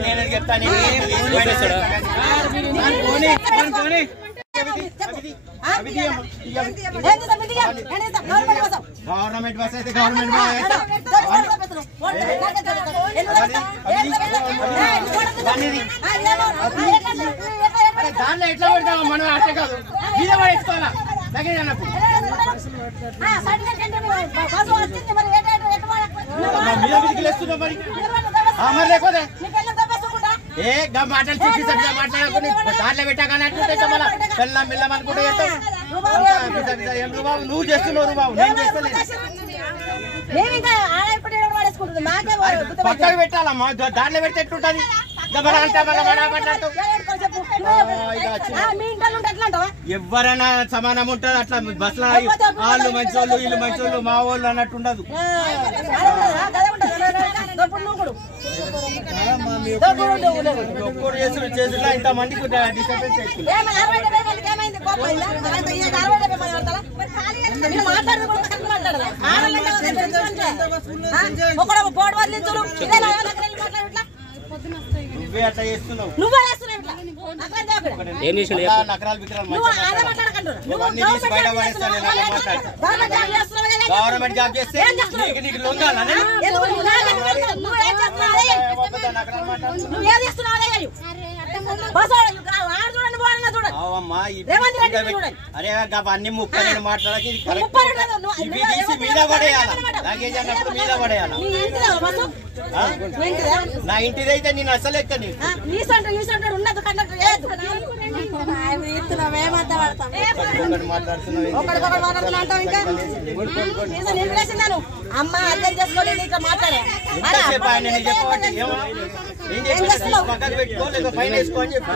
నేను చెప్తాను government bus అయితే గవర్నమెంట్ దాంట్లో ఎట్లా పెడతాము మనం అట్టే కాదు మీద పడేసుకోవాలా లగేజ్ అన్నప్పుడు మీద మీదకి లేస్తున్నాం మరి మరి లేకపోతే ఏ మాటలు చెప్పి సరిగ్గా మాట్లాడుకుని దాంట్లో పెట్టాకన్నట్టుంటే మళ్ళీ పెళ్ళం మిల్లం అనుకుంటే బాబు నువ్వు చేస్తున్నావు బాబు నేను చేస్తలేదు పక్కకు పెట్టాలమ్మా దాంట్లో పెడితే ఎట్లుంటది ఎవరైనా సమానం ఉంటది అట్లా బస్సులో వాళ్ళు మంచోళ్ళు వీళ్ళు మంచోళ్ళు మా వాళ్ళు అన్నట్టు ఉండదు ఒక్కరు చేసులో ఇంత మందికి డిస్టర్బెన్స్ నువ్వే అట్లా చేస్తున్నావు గవర్నమెంట్ జాబ్ చేస్తే నీకు లొంగాలా అరే అన్ని ముక్క నేను మాట్లాడక ఇవి తీసి మీద పడేయాలా లగేజ్ అన్నప్పుడు మీద పడేయాలా నా ఇంటిది అయితే నేను అసలు ఎక్కని అమ్మ అర్థం చేసుకోండి మాట్లాడే పక్కన పెట్టుకో లేదా ఫైన్ వేసుకో అని చెప్పి